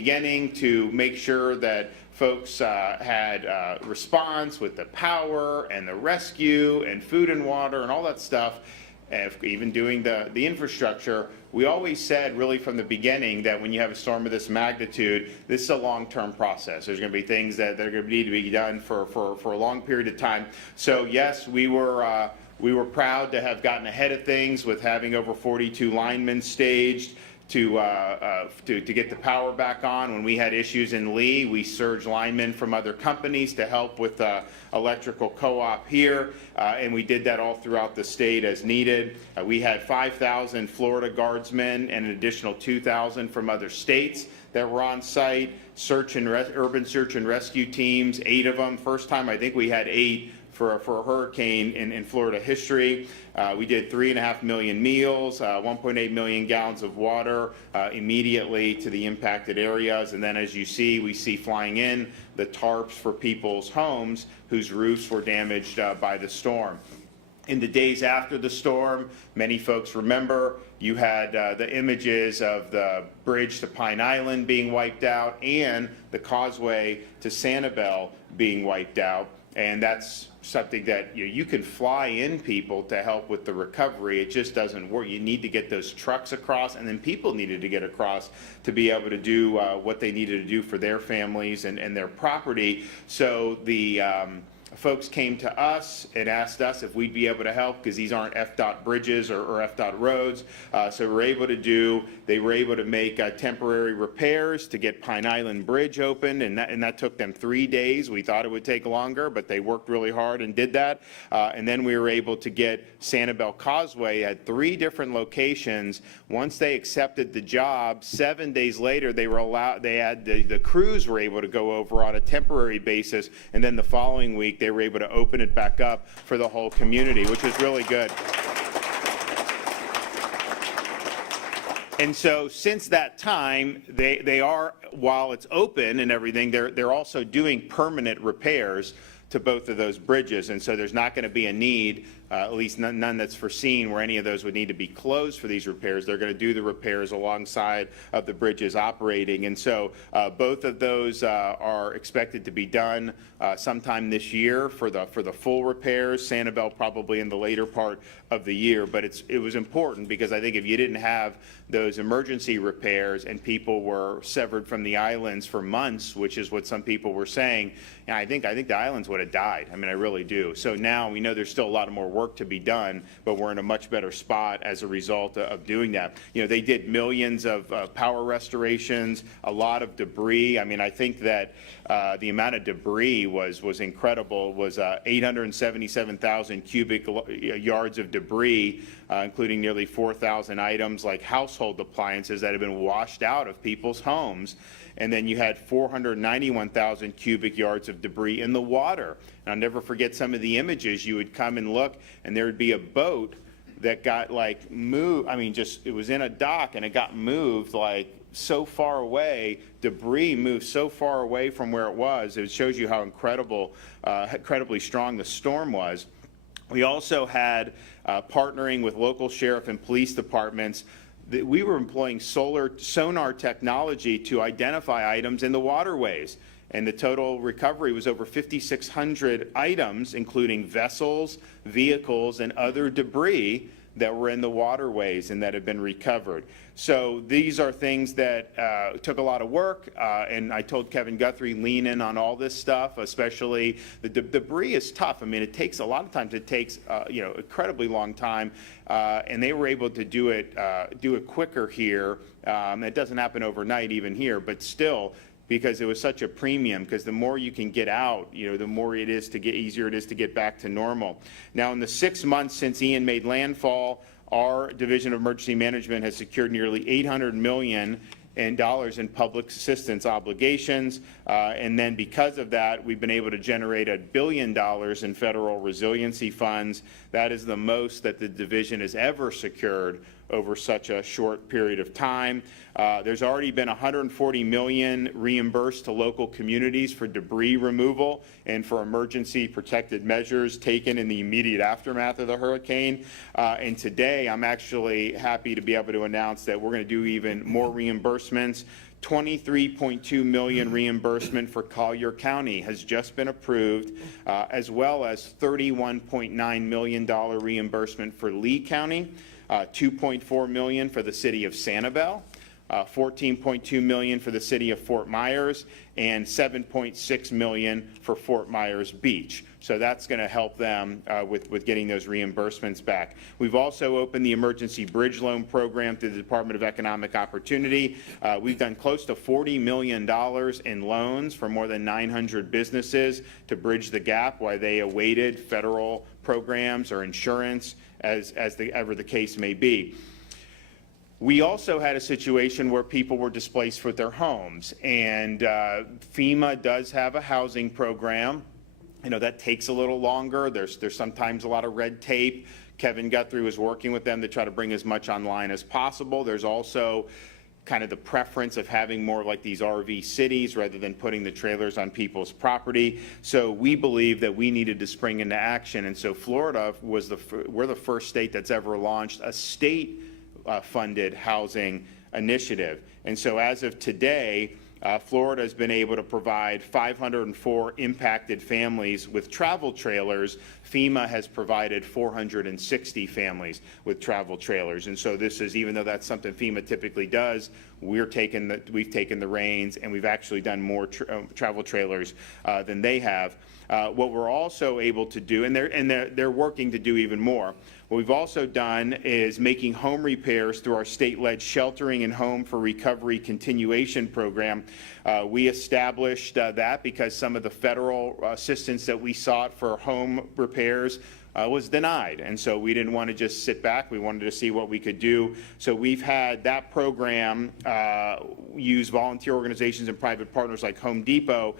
beginning to make sure that folks had response with the power and the rescue and food and water and all that stuff, even doing the infrastructure. We always said really from the beginning that when you have a storm of this magnitude, this is a long-term process. There's going to be things that are going to need to be done for a long period of time. So yes, we were proud to have gotten ahead of things with having over 42 linemen staged to get the power back on. When we had issues in Lee, we surged linemen from other companies to help with electrical co-op here, and we did that all throughout the state as needed. We had 5,000 Florida Guardsmen and an additional 2,000 from other states that were on site. Urban search and rescue teams, 8 of them. First time I think we had 8 for a hurricane in Florida history. We did 3.5 million meals, 1.8 million gallons of water immediately to the impacted areas. And then as you see, we see flying in the tarps for people's homes whose roofs were damaged by the storm. In the days after the storm, many folks remember, you had the images of the bridge to Pine Island being wiped out and the causeway to Sanibel being wiped out. And that's something that you can fly in people to help with the recovery. It just doesn't work. You need to get those trucks across, and then people needed to get across to be able to do what they needed to do for their families and their property. So the folks came to us and asked us if we'd be able to help, because these aren't FDOT bridges or FDOT roads. So they were able to make temporary repairs to get Pine Island Bridge open, and that took them 3 days. We thought it would take longer, but they worked really hard and did that. And then we were able to get Sanibel Causeway at 3 different locations. Once they accepted the job, 7 days later they had the crews were able to go over on a temporary basis, and then the following week they were able to open it back up for the whole community, which is really good. And so since that time, they are, while it's open and everything, they're also doing permanent repairs to both of those bridges. And so there's not going to be a need, at least none that's foreseen, where any of those would need to be closed for these repairs. They're going to do the repairs alongside of the bridges operating. And so both of those are expected to be done sometime this year for the full repairs. Sanibel probably in the later part of the year. But it was important, because I think if you didn't have those emergency repairs and people were severed from the islands for months, which is what some people were saying, and I think the islands would have died. I mean, I really do. So now we know there's still a lot more work to be done, but we're in a much better spot as a result of doing that. They did millions of power restorations, a lot of debris. I mean, I think that the amount of debris was incredible. It was 877,000 cubic yards of debris, including nearly 4,000 items like household appliances that have been washed out of people's homes. And then you had 491,000 cubic yards of debris in the water. And I'll never forget some of the images. You would come and look, and there would be a boat that got moved. I mean, it was in a dock, and it got moved so far away. Debris moved so far away from where it was. It shows you how incredibly strong the storm was. We also had partnering with local sheriff and police departments. We were employing sonar technology to identify items in the waterways. And the total recovery was over 5,600 items, including vessels, vehicles, and other debris that were in the waterways and that have been recovered. So these are things that took a lot of work, and I told Kevin Guthrie, lean in on all this stuff, especially the debris is tough. I mean, a lot of times it takes incredibly long time, and they were able to do it quicker here. It doesn't happen overnight even here, but still, because it was such a premium, because the more you can get out, the more easier it is to get back to normal. Now, in the 6 months since Ian made landfall, our Division of Emergency Management has secured nearly $800 million in public assistance obligations, and then because of that, we've been able to generate $1 billion in federal resiliency funds. That is the most that the division has ever secured over such a short period of time. There's already been $140 million reimbursed to local communities for debris removal and for emergency protected measures taken in the immediate aftermath of the hurricane. And today, I'm actually happy to be able to announce that we're going to do even more reimbursements $23.2 million reimbursement for Collier County has just been approved, as well as $31.9 million reimbursement for Lee County, $2.4 million for the city of Sanibel, $14.2 million for the city of Fort Myers, and $7.6 million for Fort Myers Beach. So that's going to help them with getting those reimbursements back. We've also opened the Emergency Bridge Loan Program through the Department of Economic Opportunity. We've done close to $40 million in loans for more than 900 businesses to bridge the gap while they awaited federal programs or insurance, as ever the case may be. We also had a situation where people were displaced with their homes, and FEMA does have a housing program. You know, that takes a little longer. There's sometimes a lot of red tape. Kevin Guthrie was working with them to try to bring as much online as possible. There's also kind of the preference of having more like these RV cities rather than putting the trailers on people's property. So we believe that we needed to spring into action. And so Florida was we're the first state that's ever launched a state funded housing initiative. And so as of today, Florida has been able to provide 504 impacted families with travel trailers. FEMA has provided 460 families with travel trailers. And so this is, even though that's something FEMA typically does, we've taken the reins, and we've actually done more travel trailers than they have. What we're also able to do, and they're working to do even more, what we've also done is making home repairs through our state-led Sheltering and Home for Recovery Continuation Program. We established that because some of the federal assistance that we sought for home repairs was denied. And so we didn't want to just sit back. We wanted to see what we could do. So we've had that program use volunteer organizations and private partners like Home Depot.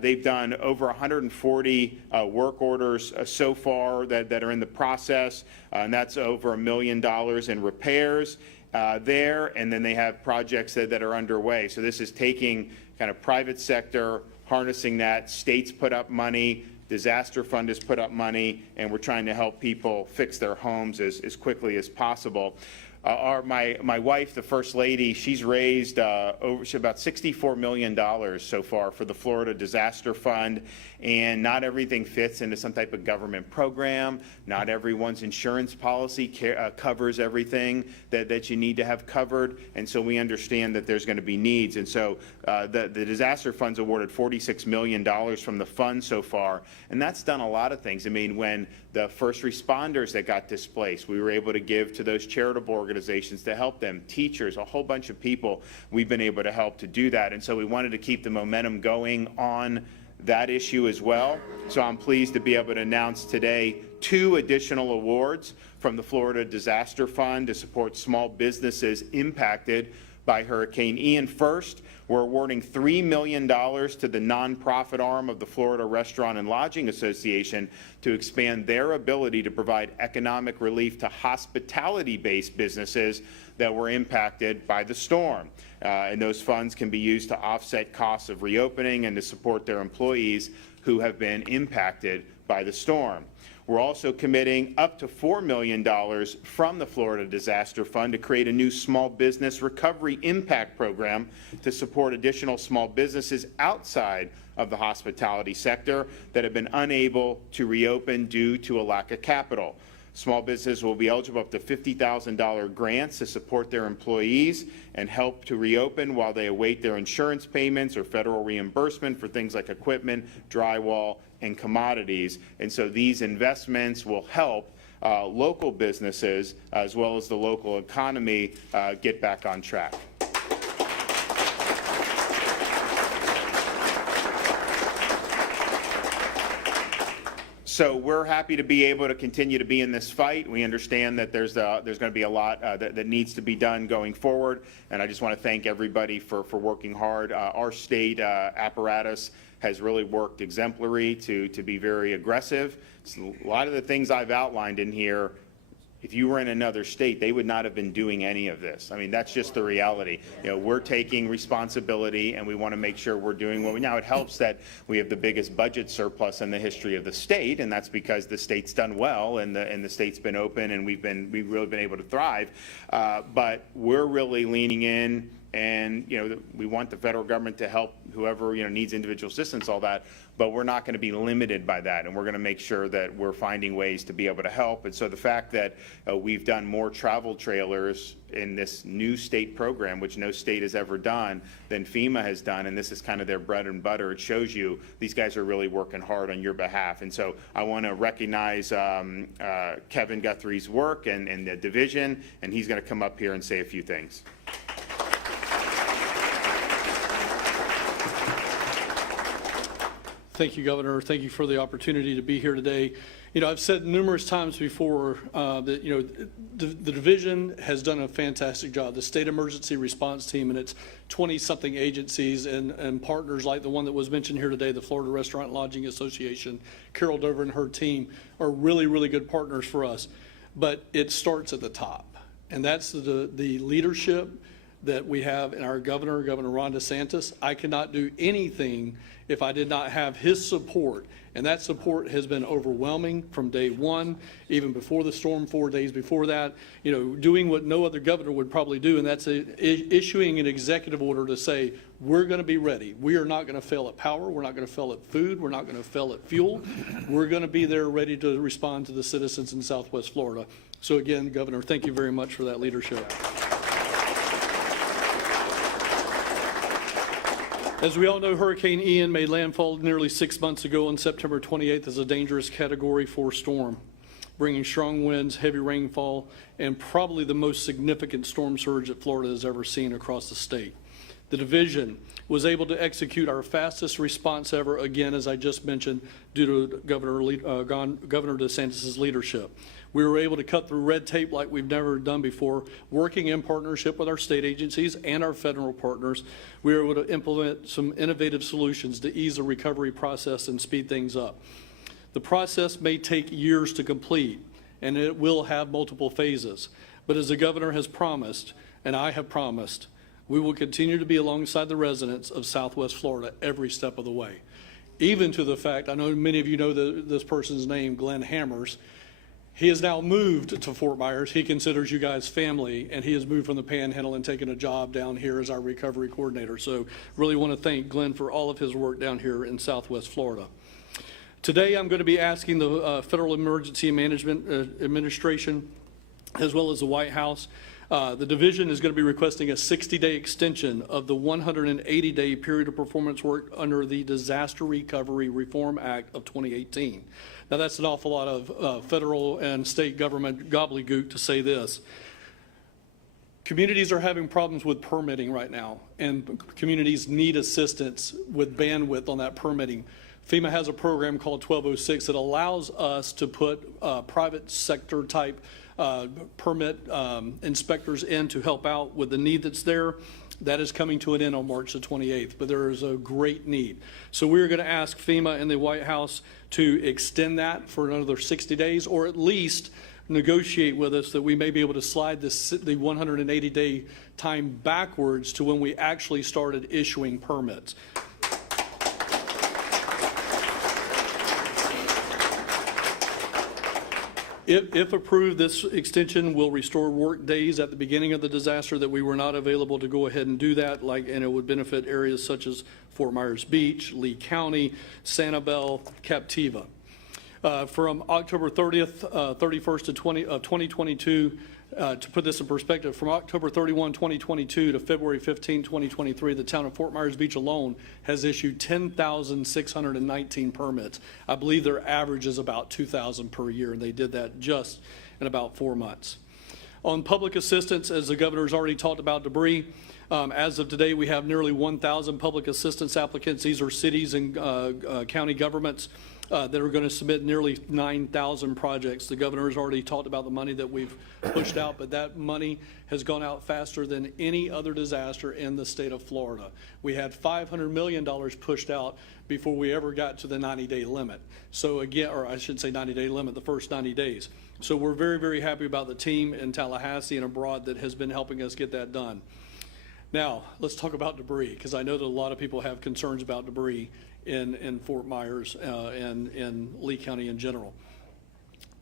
They've done over 140 work orders so far that are in the process, and that's over $1 million in repairs there. And then they have projects that are underway. So this is taking kind of private sector, harnessing that. States put up money. Disaster Fund has put up money, and we're trying to help people fix their homes as quickly as possible. My wife, the First Lady, she's raised about $64 million so far for the Florida Disaster Fund, and not everything fits into some type of government program. Not everyone's insurance policy covers everything that you need to have covered, and so we understand that there's going to be needs. And so the Disaster Fund's awarded $46 million from the fund so far, and that's done a lot of things. I mean, when the first responders that got displaced, we were able to give to those charitable organizations to help them, teachers, a whole bunch of people we've been able to help to do that. And so we wanted to keep the momentum going on that issue as well. So I'm pleased to be able to announce today 2 additional awards from the Florida Disaster Fund to support small businesses impacted by Hurricane Ian. First, we're awarding $3 million to the nonprofit arm of the Florida Restaurant and Lodging Association to expand their ability to provide economic relief to hospitality-based businesses that were impacted by the storm. And those funds can be used to offset costs of reopening and to support their employees who have been impacted by the storm. We're also committing up to $4 million from the Florida Disaster Fund to create a new small business recovery impact program to support additional small businesses outside of the hospitality sector that have been unable to reopen due to a lack of capital. Small businesses will be eligible up to $50,000 grants to support their employees and help to reopen while they await their insurance payments or federal reimbursement for things like equipment, drywall, and commodities. And so these investments will help local businesses as well as the local economy get back on track. So we're happy to be able to continue to be in this fight. We understand that there's going to be a lot that needs to be done going forward, and I just want to thank everybody for working hard. Our state apparatus has really worked exemplary to be very aggressive. So a lot of the things I've outlined in here, if you were in another state, they would not have been doing any of this. I mean, that's just the reality. You know, we're taking responsibility, and we want to make sure we're doing what we now. It helps that we have the biggest budget surplus in the history of the state, and that's because the state's done well, and the state's been open, and we've really been able to thrive. But we're really leaning in and, we want the federal government to help whoever, needs individual assistance, all that, but we're not going to be limited by that, and we're going to make sure that we're finding ways to be able to help. And so the fact that we've done more travel trailers in this new state program, which no state has ever done, than FEMA has done, and this is kind of their bread and butter, it shows you these guys are really working hard on your behalf. And so I want to recognize Kevin Guthrie's work and the division, and he's going to come up here and say a few things. Thank you, Governor. Thank you for the opportunity to be here today. I've said numerous times before that, the division has done a fantastic job. The state emergency response team and its 20-something agencies and partners like the one that was mentioned here today, the Florida Restaurant and Lodging Association, Carol Dover and her team are really, really good partners for us. But it starts at the top, and that's the leadership that we have in our Governor Ron DeSantis. I cannot do anything if I did not have his support, and that support has been overwhelming from day one, even before the storm, 4 days before that, doing what no other governor would probably do, and that's issuing an executive order to say, we're going to be ready. We are not going to fail at power. We're not going to fail at food. We're not going to fail at fuel. We're going to be there ready to respond to the citizens in Southwest Florida. So again, Governor, thank you very much for that leadership. As we all know, Hurricane Ian made landfall nearly 6 months ago on September 28th as a dangerous Category 4 storm, bringing strong winds, heavy rainfall, and probably the most significant storm surge that Florida has ever seen across the state. The division was able to execute our fastest response ever, again, as I just mentioned, due to Governor DeSantis' leadership. We were able to cut through red tape like we've never done before, working in partnership with our state agencies and our federal partners. We were able to implement some innovative solutions to ease the recovery process and speed things up. The process may take years to complete, and it will have multiple phases. But as the governor has promised, and I have promised, we will continue to be alongside the residents of Southwest Florida every step of the way. Even to the fact, I know many of you know this person's name, Glenn Hammers. He has now moved to Fort Myers. He considers you guys family, and he has moved from the Panhandle and taken a job down here as our recovery coordinator. So really want to thank Glenn for all of his work down here in Southwest Florida. Today, I'm going to be asking the Federal Emergency Management Administration, as well as the White House. The division is going to be requesting a 60-day extension of the 180-day period of performance work under the Disaster Recovery Reform Act of 2018. Now, that's an awful lot of federal and state government gobbledygook to say this. Communities are having problems with permitting right now, and communities need assistance with bandwidth on that permitting. FEMA has a program called 1206 that allows us to put private sector type permit inspectors in to help out with the need that's there. That is coming to an end on March the 28th, but there is a great need. So we're going to ask FEMA and the White House to extend that for another 60 days, or at least negotiate with us that we may be able to slide the 180-day time backwards to when we actually started issuing permits. If approved, this extension will restore work days at the beginning of the disaster that we were not available to go ahead and do that, and it would benefit areas such as Fort Myers Beach, Lee County, Sanibel, Captiva. From October 30th, 31st to 2022, to put this in perspective, from October 31, 2022 to February 15, 2023, the town of Fort Myers Beach alone has issued 10,619 permits. I believe their average is about 2,000 per year, and they did that just in about 4 months. On public assistance, as the governor's already talked about debris, as of today, we have nearly 1,000 public assistance applicants. These are cities and county governments that are going to submit nearly 9,000 projects. The governor has already talked about the money that we've pushed out, but that money has gone out faster than any other disaster in the state of Florida. We had $500 million pushed out before we ever got to the 90-day limit. So again, or I should say 90-day limit, the first 90 days. So we're very, very happy about the team in Tallahassee and abroad that has been helping us get that done. Now, let's talk about debris, because I know that a lot of people have concerns about debris in Fort Myers and in Lee County in general.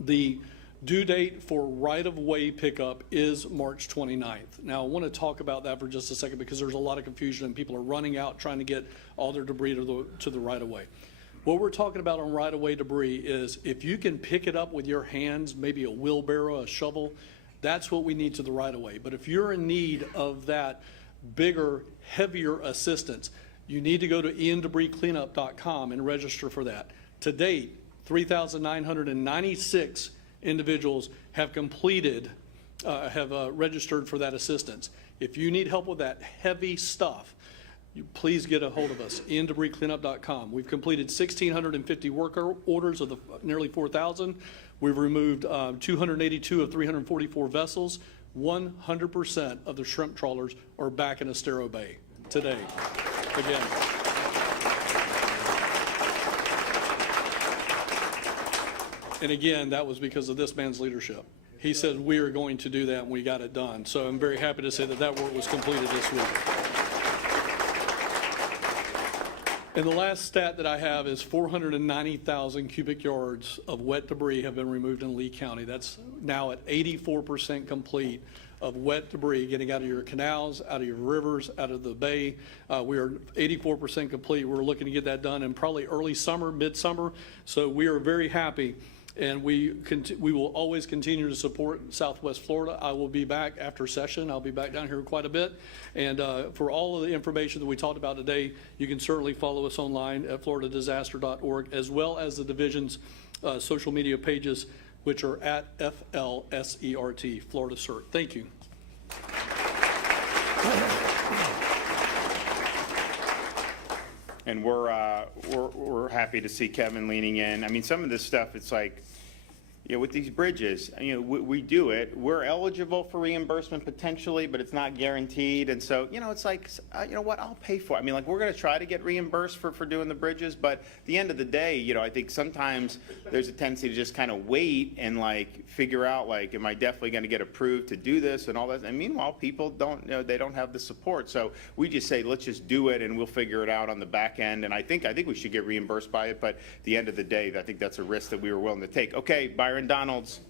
The Due date for right-of-way pickup is March 29th. Now, I want to talk about that for just a second because there's a lot of confusion and people are running out trying to get all their debris to the right-of-way. What we're talking about on right-of-way debris is if you can pick it up with your hands, maybe a wheelbarrow, a shovel, that's what we need to the right-of-way. But if you're in need of that bigger, heavier assistance, you need to go to iandebriscleanup.com and register for that. To date, 3,996 individuals have completed, registered for that assistance. If you need help with that heavy stuff, you please get a hold of us, iandebriscleanup.com. We've completed 1,650 work orders of the nearly 4,000. We've removed 282 of 344 vessels. 100% of the shrimp trawlers are back in Estero Bay today. Again. And again, that was because of this man's leadership. He said we are going to do that, and we got it done. So I'm very happy to say that that work was completed this week. And the last stat that I have is 490,000 cubic yards of wet debris have been removed in Lee County. That's now at 84% complete of wet debris getting out of your canals, out of your rivers, out of the bay. We are 84% complete. We're looking to get that done in probably early summer, midsummer. So we are very happy. And we will always continue to support Southwest Florida. I will be back after session. I'll be back down here quite a bit. And for all of the information that we talked about today, you can certainly follow us online at floridadisaster.org, as well as the division's social media pages, which are at FLSERT, Florida CERT. Thank you. And we're happy to see Kevin leaning in. I mean, some of this stuff, it's like, you know, with these bridges, you know, we do it. We're eligible for reimbursement potentially, but it's not guaranteed. And so, you know, it's like, you know what, I'll pay for it. I mean, like, we're going to try to get reimbursed for doing the bridges, but at the end of the day, you know, I think sometimes there's a tendency to just kind of wait and like figure out, like, am I definitely going to get approved to do this and all that? And meanwhile, people don't, you know, they don't have the support. So we just say, let's just do it and we'll figure it out on the back end. And I think we should get reimbursed by it, but at the end of the day, I think that's a risk that we were willing to take. Okay, Byron Donalds.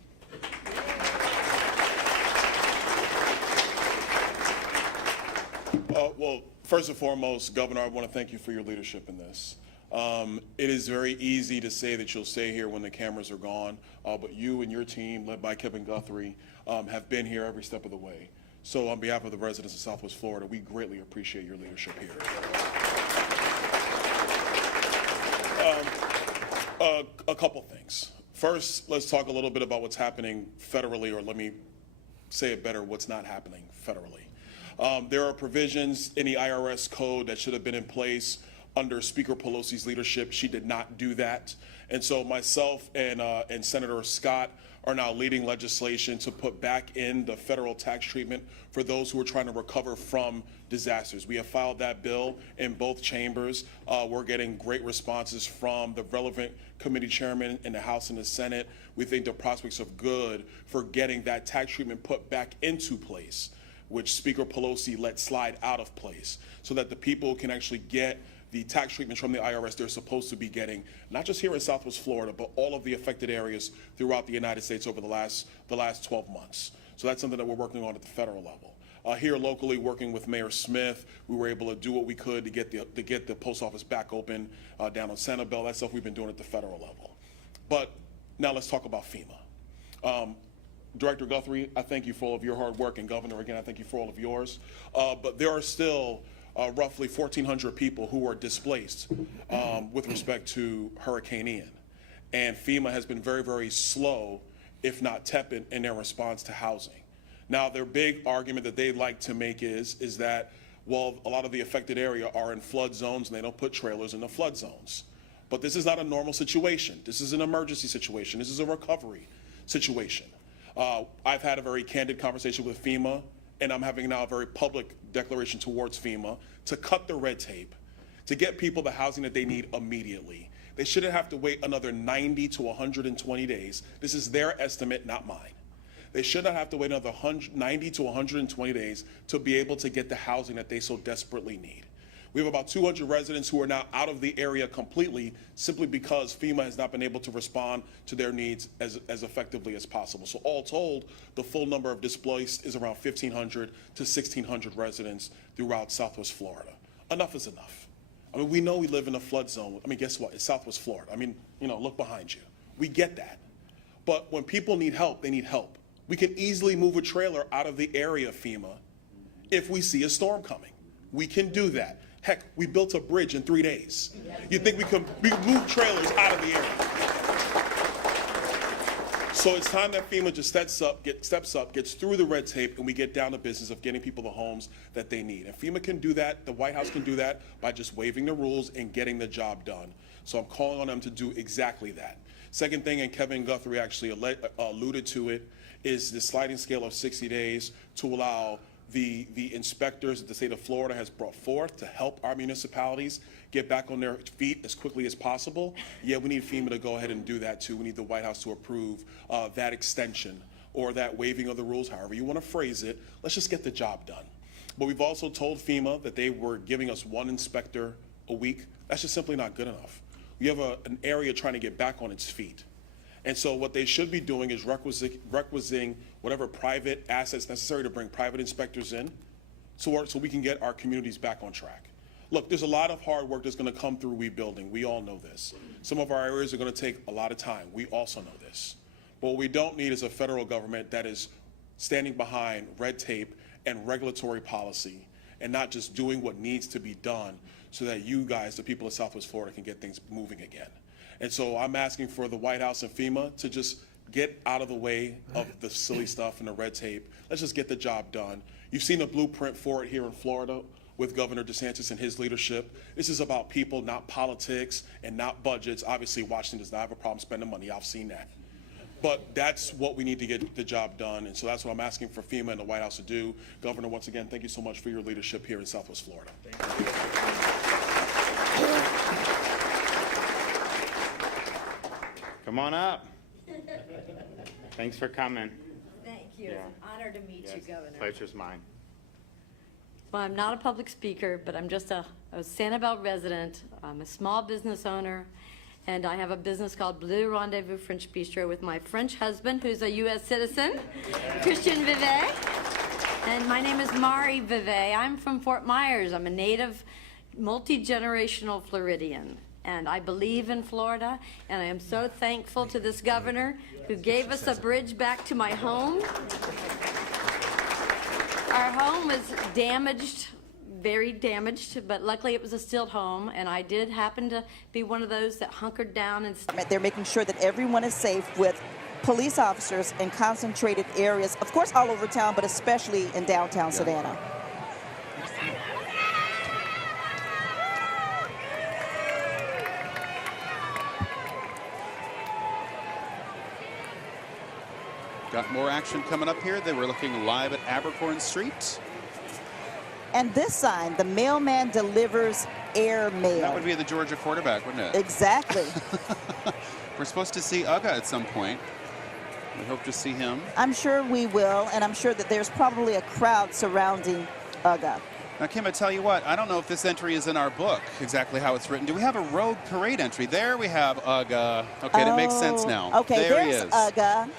Well, first and foremost, Governor, I want to thank you for your leadership in this. It is very easy to say that you'll stay here when the cameras are gone, but you and your team, led by Kevin Guthrie, have been here every step of the way. So on behalf of the residents of Southwest Florida, we greatly appreciate your leadership here. A couple things. First, let's talk a little bit about what's happening federally, or let me say it better, what's not happening federally. There are provisions in the IRS code that should have been in place under Speaker Pelosi's leadership. She did not do that. And so myself and Senator Scott are now leading legislation to put back in the federal tax treatment for those who are trying to recover from disasters. We have filed that bill in both chambers. We're getting great responses from the relevant committee chairman in the House and the Senate. We think the prospects are good for getting that tax treatment put back into place, which Speaker Pelosi let slide out of place, so that the people can actually get the tax treatments from the IRS they're supposed to be getting, not just here in Southwest Florida, but all of the affected areas throughout the United States over the last 12 months. So that's something that we're working on at the federal level. Here locally, working with Mayor Smith, we were able to do what we could to get the post office back open down on Sanibel. That's stuff we've been doing at the federal level. But now let's talk about FEMA. Director Guthrie, I thank you for all of your hard work, and Governor, again, I thank you for all of yours. But there are still roughly 1,400 people who are displaced with respect to Hurricane Ian. And FEMA has been very, very slow, if not tepid, in their response to housing. Now, their big argument that they'd like to make is that, well, a lot of the affected area are in flood zones and they don't put trailers in the flood zones. But this is not a normal situation. This is an emergency situation. This is a recovery situation. I've had a very candid conversation with FEMA, and I'm having now a very public declaration towards FEMA to cut the red tape, to get people the housing that they need immediately. They shouldn't have to wait another 90 to 120 days. This is their estimate, not mine. They should not have to wait another 90 to 120 days to be able to get the housing that they so desperately need. We have about 200 residents who are now out of the area completely simply because FEMA has not been able to respond to their needs as effectively as possible. So all told, the full number of displaced is around 1,500 to 1,600 residents throughout Southwest Florida. Enough is enough. I mean, we know we live in a flood zone. I mean, guess what? It's Southwest Florida. I mean, look behind you. We get that. But when people need help, they need help. We can easily move a trailer out of the area, FEMA, if we see a storm coming. We can do that. Heck, we built a bridge in 3 days. You think we can move trailers out of the area? So it's time that FEMA just steps up, gets through the red tape, and we get down to business of getting people the homes that they need. And FEMA can do that, the White House can do that by just waiving the rules and getting the job done. So I'm calling on them to do exactly that. Second thing, and Kevin Guthrie actually alluded to it, is the sliding scale of 60 days to allow the inspectors that the state of Florida has brought forth to help our municipalities get back on their feet as quickly as possible. Yeah, we need FEMA to go ahead and do that too. We need the White House to approve that extension or that waiving of the rules, however you want to phrase it. Let's just get the job done. But we've also told FEMA that they were giving us one inspector a week. That's just simply not good enough. We have an area trying to get back on its feet. And so what they should be doing is requisiting whatever private assets necessary to bring private inspectors in so we can get our communities back on track. Look, there's a lot of hard work that's going to come through rebuilding. We all know this. Some of our areas are going to take a lot of time. We also know this. But what we don't need is a federal government that is standing behind red tape and regulatory policy and not just doing what needs to be done so that you guys, the people of Southwest Florida, can get things moving again. And so I'm asking for the White House and FEMA to just get out of the way of the silly stuff and the red tape. Let's just get the job done. You've seen the blueprint for it here in Florida with Governor DeSantis and his leadership. This is about people, not politics and not budgets. Obviously, Washington does not have a problem spending money. I've seen that. But that's what we need to get the job done. And so that's what I'm asking for FEMA and the White House to do. Governor, once again, thank you so much for your leadership here in Southwest Florida. Thank you. Come on up. Thanks for coming. Thank you. It's an honor to meet you, Governor. Pleasure's mine. Well, I'm not a public speaker, but I'm just a Sanibel resident. I'm a small business owner, and I have a business called Bleu Rendezvous French Bistro with my French husband, who's a U.S. citizen, Christian Vivet. And my name is Mari Vivet. I'm from Fort Myers. I'm a native, multi-generational Floridian. And I believe in Florida, and I am so thankful to this governor who gave us a bridge back to my home. Our home was damaged, very damaged, but luckily it was a stilt home, and I did happen to be one of those that hunkered down and they're making sure that everyone is safe with police officers in concentrated areas, of course all over town, but especially in downtown Savannah. Got more action coming up here. They were looking live at Abercorn Street. And this sign, the mailman delivers air mail. That would be the Georgia quarterback, wouldn't it? Exactly. We're supposed to see Uga at some point. We hope to see him. I'm sure we will, and I'm sure that there's probably a crowd surrounding Uga. Now, Kim, I tell you what, I don't know if this entry is in our book, exactly how it's written. Do we have a road parade entry? There we have Uga. Okay, that makes sense now. Okay, there he there's is. Uga.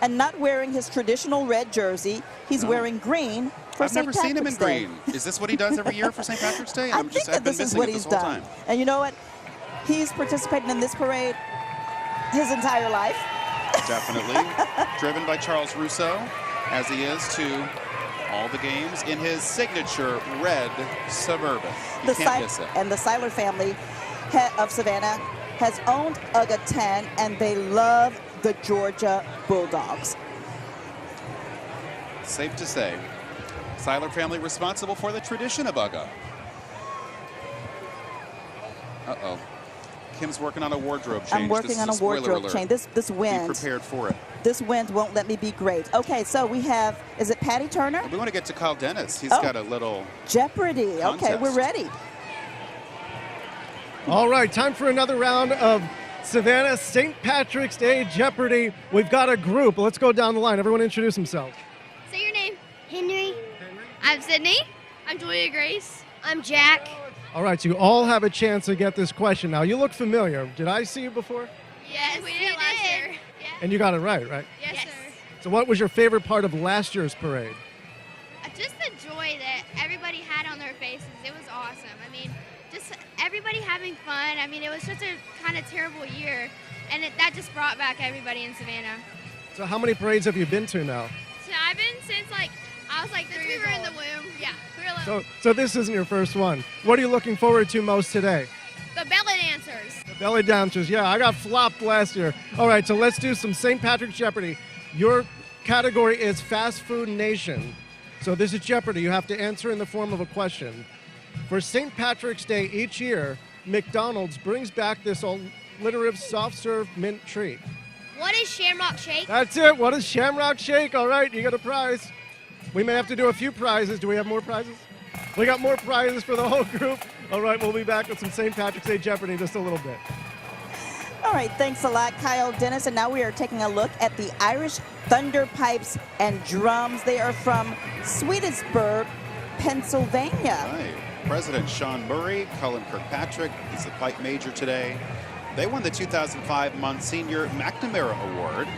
And not wearing his traditional red jersey, he's wearing green for I've St. never Patrick's seen him in Day. green. Is this what he does every year for St. Patrick's Day? I think that this is what he's done. And you know what? He's participating in this parade his entire life. Definitely. Driven by Charles Russo, as he is to all the games in his signature red Suburban. You can't miss it. And the Seiler family of Savannah has owned Uga 10, and they love the Georgia Bulldogs. Safe to say, Seiler family responsible for the tradition of Uga. Uh-oh. Kim's working on a wardrobe change. I'm working on a wardrobe change. This wind. Be prepared for it. This wind won't let me be great. Okay, so we have, is it Patty Turner? We want to get to Kyle Dennis. He's got a little Jeopardy. contest. Okay, we're ready. All right, time for another round of Savannah St. Patrick's Day Jeopardy. We've got a group. Let's go down the line. Everyone introduce themselves. Say your name. Henry. I'm Sydney. I'm Julia Grace. I'm Jack. All right, so you all have a chance to get this question. Now, you look familiar. Did I see you before? Yes, we did it last year. Yeah. And you got it right, right? Yes, sir. So what was your favorite part of last year's parade? Just the joy that everybody had on their faces. It was awesome. I mean, just everybody having fun. I mean, it was such a kind of terrible year, and that just brought back everybody in Savannah. So how many parades have you been to now? So I've been since I was 3 years old. In the womb. Yeah, we were little. So this isn't your first one. What are you looking forward to most today? The belly dancers. The belly dancers. Yeah, I got flopped last year. All right, so let's do some St. Patrick's Jeopardy. Your category is Fast Food Nation. So this is Jeopardy. You have to answer in the form of a question. For St. Patrick's Day each year, McDonald's brings back this alliterative soft-serve mint treat. What is Shamrock Shake? That's it. What is Shamrock Shake? All right, you got a prize. We may have to do a few prizes. Do we have more prizes? We got more prizes for the whole group. All right, we'll be back with some St. Patrick's Day Jeopardy in just a little bit. All right, thanks a lot, Kyle Dennis. And now we are taking a look at the Irish Thunder Pipes and Drums. They are from Sweetensburg, Pennsylvania. Right. President Sean Murray, Cullen Kirkpatrick, he's the pipe major today. They won the 2005 Monsignor McNamara Award,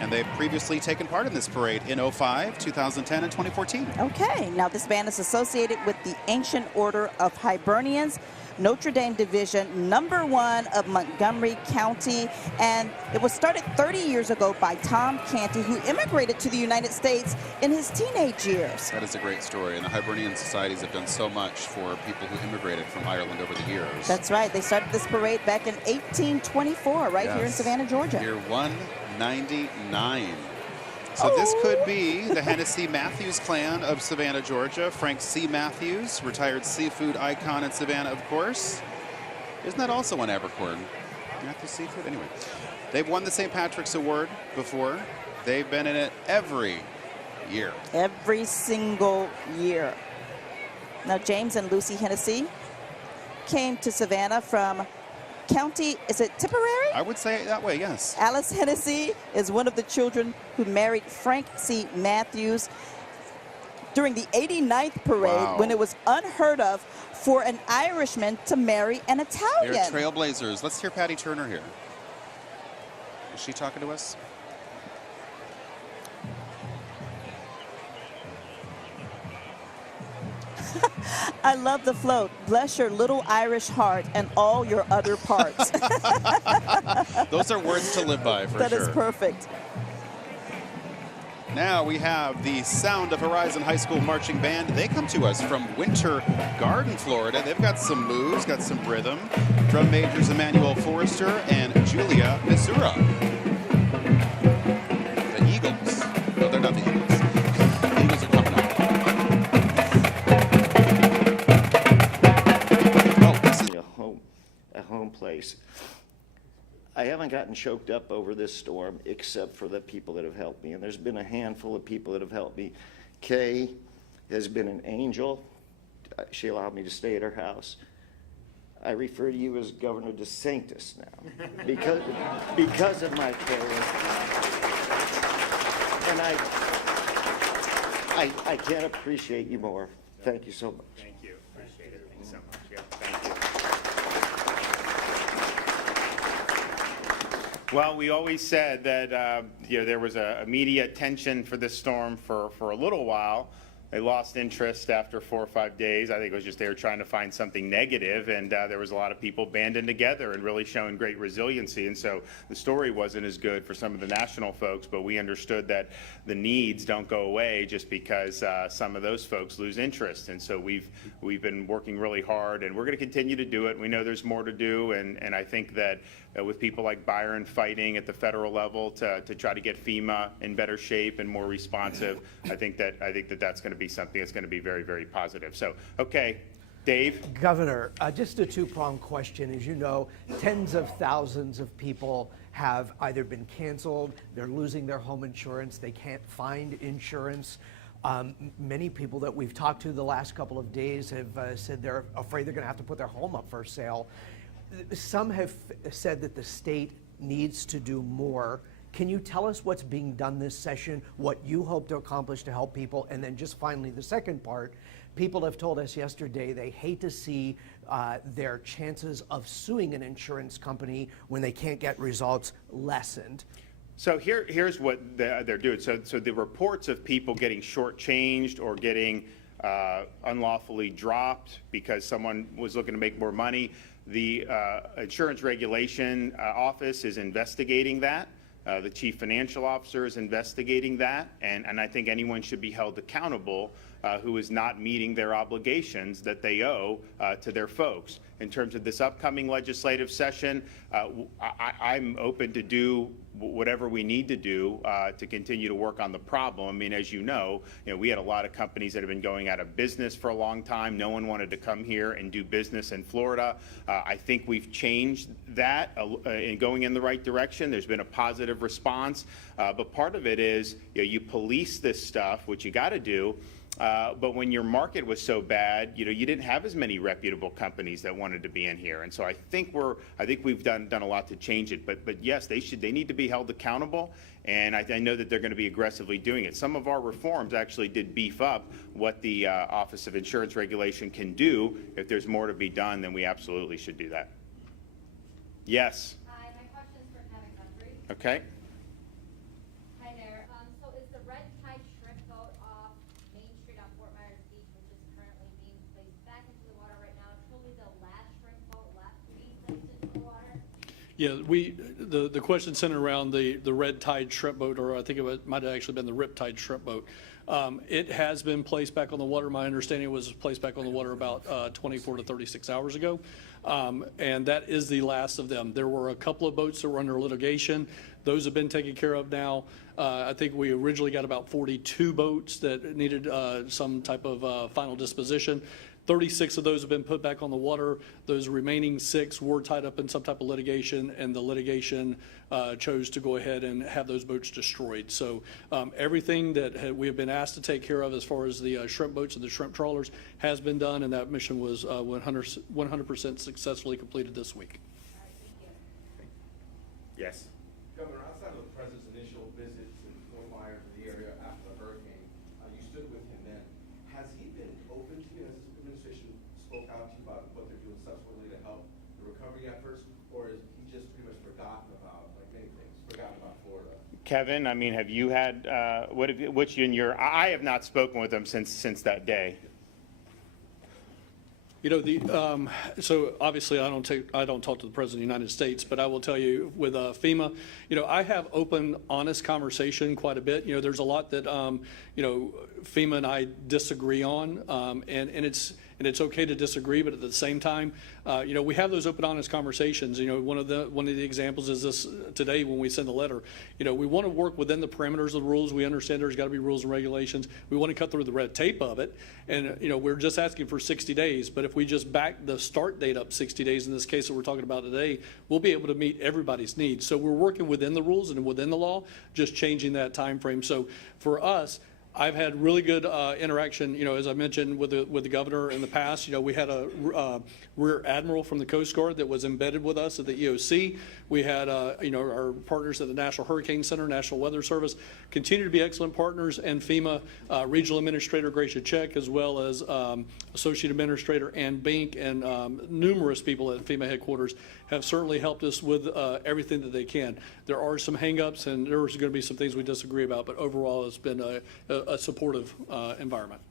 and they've previously taken part in this parade in 05, 2010, and 2014. Okay, now this band is associated with the Ancient Order of Hibernians, Notre Dame Division, number 1 of Montgomery County, and it was started 30 years ago by Tom Canty, who immigrated to the United States in his teenage years. That is a great story, and the Hibernian societies have done so much for people who immigrated from Ireland over the years. That's right. They started this parade back in 1824, right here in Savannah, Georgia. Year 199. So this could be the Hennessy Matthews clan of Savannah, Georgia. Frank C. Matthews, retired seafood icon in Savannah, of course. Isn't that also on Abercorn? Matthews Seafood? Anyway, they've won the St. Patrick's Award before. They've been in it every year. Every single year. Now, James and Lucy Hennessy came to Savannah from County, is it Tipperary? I would say it that way, yes. Alice Hennessy is one of the children who married Frank C. Matthews during the 89th parade, when it was unheard of for an Irishman to marry an Italian. They're trailblazers. Let's hear Patty Turner here. Is she talking to us? I love the float. Bless your little Irish heart and all your other parts. Those are words to live by, for sure. That is perfect. Now we have the Sound of Horizon High School Marching Band. They come to us from Winter Garden, Florida. They've got some moves, got some rhythm. Drum majors Emmanuel Forrester and Julia Missoura. The Eagles. No, they're not the Eagles. The Eagles are coming up. Oh, this is a home place. I haven't gotten choked up over this storm except for the people that have helped me. And there's been a handful of people that have helped me. Kay has been an angel. She allowed me to stay at her house. I refer to you as Governor DeSantis now because of my parents. And I can't appreciate you more. Thank you so much. Thank you. Appreciate it. Thanks so much. Yeah, thank you. Well, we always said that there was a media attention for this storm for a little while. They lost interest after 4 or 5 days. I think it was just they were trying to find something negative, and there was a lot of people banding together and really showing great resiliency. And so the story wasn't as good for some of the national folks, but we understood that the needs don't go away just because some of those folks lose interest. And so we've been working really hard, and we're going to continue to do it. We know there's more to do, and I think that with people like Byron fighting at the federal level to try to get FEMA in better shape and more responsive, I think that that's going to be something that's going to be very, very positive. So, okay, Dave. Governor, just a two-pronged question. As you know, tens of thousands of people have either been canceled, they're losing their home insurance, they can't find insurance. Many people that we've talked to the last couple of days have said they're afraid they're going to have to put their home up for sale. Some have said that the state needs to do more. Can you tell us what's being done this session, what you hope to accomplish to help people? And then just finally, the second part, People have told us yesterday they hate to see their chances of suing an insurance company when they can't get results lessened. So here's what they're doing. So the reports of people getting shortchanged or getting unlawfully dropped because someone was looking to make more money, the Insurance Regulation Office is investigating that. The Chief Financial Officer is investigating that, and I think anyone should be held accountable who is not meeting their obligations that they owe to their folks. In terms of this upcoming legislative session, I'm open to do whatever we need to do to continue to work on the problem. I mean, as you know, we had a lot of companies that have been going out of business for a long time. No one wanted to come here and do business in Florida. I think we've changed that and going in the right direction. There's been a positive response, but part of it is you police this stuff, which you got to do. But when your market was so bad, you didn't have as many reputable companies that wanted to be in here, and so I think we've done a lot to change it. But yes, they need to be held accountable, and I know that they're going to be aggressively doing it. Some of our reforms actually did beef up what the Office of Insurance Regulation can do. If there's more to be done, then we absolutely should do that. Yes. Hi, my question is for Kevin Guthrie. Okay. Hi there. So is the red tide shrimp boat off Main Street on Fort Myers Beach, which is currently being placed back into the water right now, truly the last shrimp boat left to be placed into the water? Yeah, the question centered around the red tide shrimp boat, or I think it might have actually been the rip tide shrimp boat. It has been placed back on the water. My understanding was placed back on the water about 24 to 36 hours ago. And that is the last of them. There were a couple of boats that were under litigation. Those have been taken care of now. I think we originally got about 42 boats that needed some type of final disposition. 36 of those have been put back on the water. Those remaining 6 were tied up in some type of litigation, and the litigation chose to go ahead and have those boats destroyed. So everything that we have been asked to take care of as far as the shrimp boats and the shrimp trawlers has been done, and that mission was 100% successfully completed this week. Yes. Governor, outside of the president's initial visit to Fort Myers and the area after the hurricane, you stood with him then. Has he been open to you? Has his administration spoke out to you about what they're doing subsequently to help the recovery efforts, or is he just pretty much forgotten about, like many things, forgotten about Florida? Kevin, I mean, have you had what's in your? I have not spoken with him since that day. So obviously I don't talk to the President of the United States, but I will tell you with FEMA, I have open, honest conversation quite a bit. There's a lot that, FEMA and I disagree on, and it's okay to disagree, but at the same time, we have those open, honest conversations. One of the examples is this today when we send the letter. We want to work within the parameters of the rules. We understand there's got to be rules and regulations. We want to cut through the red tape of it, and we're just asking for 60 days. But if we just back the start date up 60 days, in this case that we're talking about today, we'll be able to meet everybody's needs. So we're working within the rules and within the law, just changing that time frame. So for us, I've had really good interaction, as I mentioned, with the governor in the past. We had a rear admiral from the Coast Guard that was embedded with us at the EOC. We had, our partners at the National Hurricane Center, National Weather Service, continue to be excellent partners, and FEMA Regional Administrator Gracia Check, as well as Associate Administrator Ann Bink, and numerous people at FEMA headquarters have certainly helped us with everything that they can. There are some hang-ups, and there's going to be some things we disagree about, but overall it's been a supportive environment.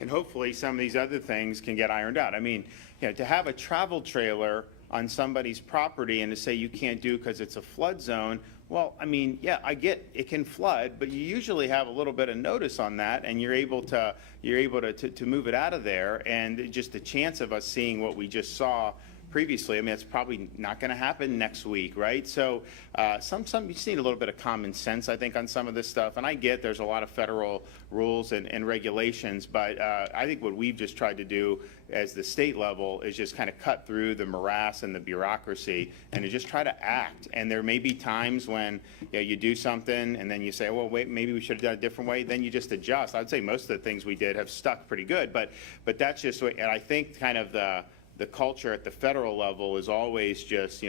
And hopefully some of these other things can get ironed out. I mean, to have a travel trailer on somebody's property and to say you can't do because it's a flood zone, well, I mean, yeah, I get it can flood, but you usually have a little bit of notice on that, and you're able to move it out of there. And just the chance of us seeing what we just saw previously, I mean, it's probably not going to happen next week, right? So some you just need a little bit of common sense, I think, on some of this stuff. And I get there's a lot of federal rules and regulations, but I think what we've just tried to do as the state level is just kind of cut through the morass and the bureaucracy and to just try to act. And there may be times when you do something and then you say, well, wait, maybe we should have done it a different way. Then you just adjust. I would say most of the things we did have stuck pretty good, but that's just, and I think kind of the culture at the federal level is always just,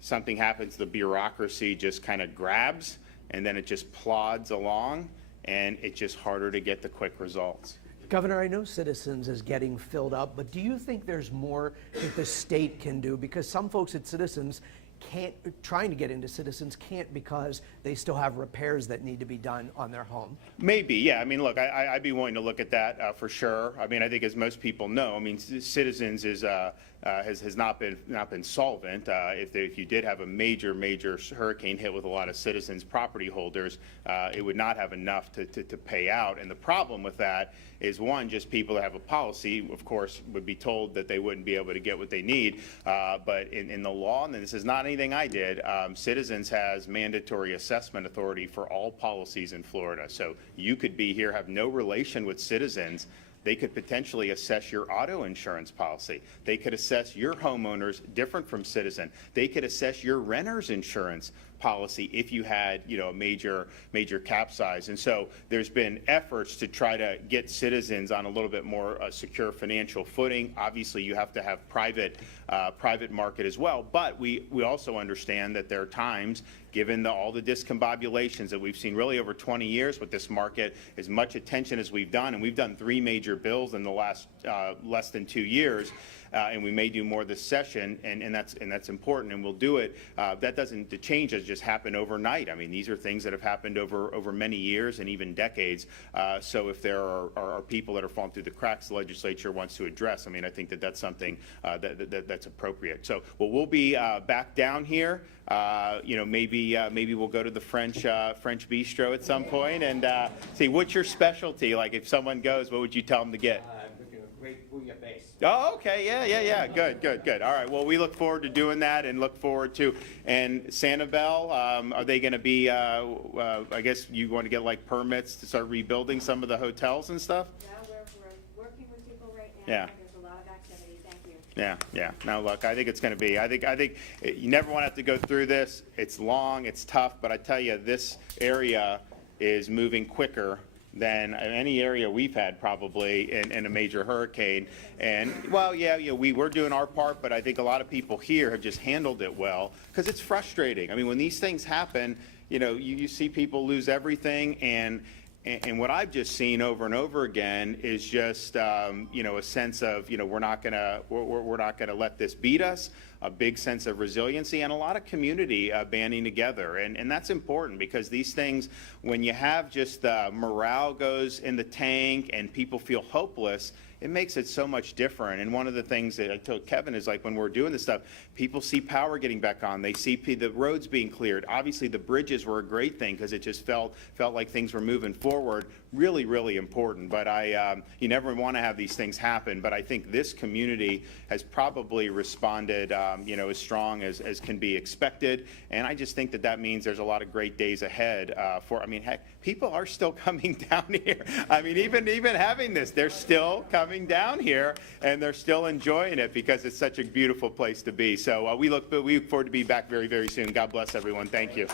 something happens, the bureaucracy just kind of grabs, and then it just plods along, and it's just harder to get the quick results. Governor, I know Citizens is getting filled up, but do you think there's more that the state can do? Because some folks at Citizens trying to get into Citizens can't because they still have repairs that need to be done on their home. Maybe, yeah. I mean, look, I'd be willing to look at that for sure. I mean, I think as most people know, I mean, Citizens has not been solvent. If you did have a major hurricane hit with a lot of Citizens property holders, it would not have enough to pay out. And the problem with that is, one, just people that have a policy, of course, would be told that they wouldn't be able to get what they need. But in the law, and this is not anything I did, Citizens has mandatory assessment authority for all policies in Florida. So you could be here, have no relation with Citizens. They could potentially assess your auto insurance policy. They could assess your homeowners different from Citizen. They could assess your renter's insurance policy if you had, a major capsize. And so there's been efforts to try to get Citizens on a little bit more secure financial footing. Obviously, you have to have private market as well. But we also understand that there are times, given all the discombobulations that we've seen really over 20 years with this market, as much attention as we've done, and we've done 3 major bills in the last less than 2 years, and we may do more this session, and that's important, and we'll do it. That doesn't, the change has just happened overnight. I mean, these are things that have happened over many years and even decades. So if there are people that are falling through the cracks, the legislature wants to address. I mean, I think that's something that's appropriate. So, well, we'll be back down here. Maybe we'll go to the French bistro at some point and see what's your specialty. Like, if someone goes, what would you tell them to get? Great bouillabaisse. Oh, okay, yeah. Good. All right. Well, we look forward to doing that, and look forward to. And Sanibel, are they going to be? I guess you want to get like permits to start rebuilding some of the hotels and stuff. Yeah, we're working with people right now. Yeah. There's a lot of activity. Thank you. Yeah. Now, look, I think it's going to be. I think you never want to have to go through this. It's long, it's tough, but I tell you, this area is moving quicker than any area we've had probably in a major hurricane. And, well, we're doing our part, but I think a lot of people here have just handled it well, because it's frustrating. I mean, when these things happen, you see people lose everything, and what I've just seen over and over again is just, a sense of, we're not gonna let this beat us, a big sense of resiliency, and a lot of community banding together. And that's important, because these things, when you have just the morale goes in the tank and people feel hopeless, it makes it so much different. And one of the things that I told Kevin is, like, when we're doing this stuff, people see power getting back on. They see the roads being cleared. Obviously, the bridges were a great thing, because it just felt like things were moving forward. Really, really important. But you never want to have these things happen. But I think this community has probably responded, as strong as can be expected. And I just think that means there's a lot of great days ahead. Heck, people are still coming down here. I mean, even having this, they're still coming down here, and they're still enjoying it, because it's such a beautiful place to be. So we look forward to be back very, very soon. God bless everyone. Thank you.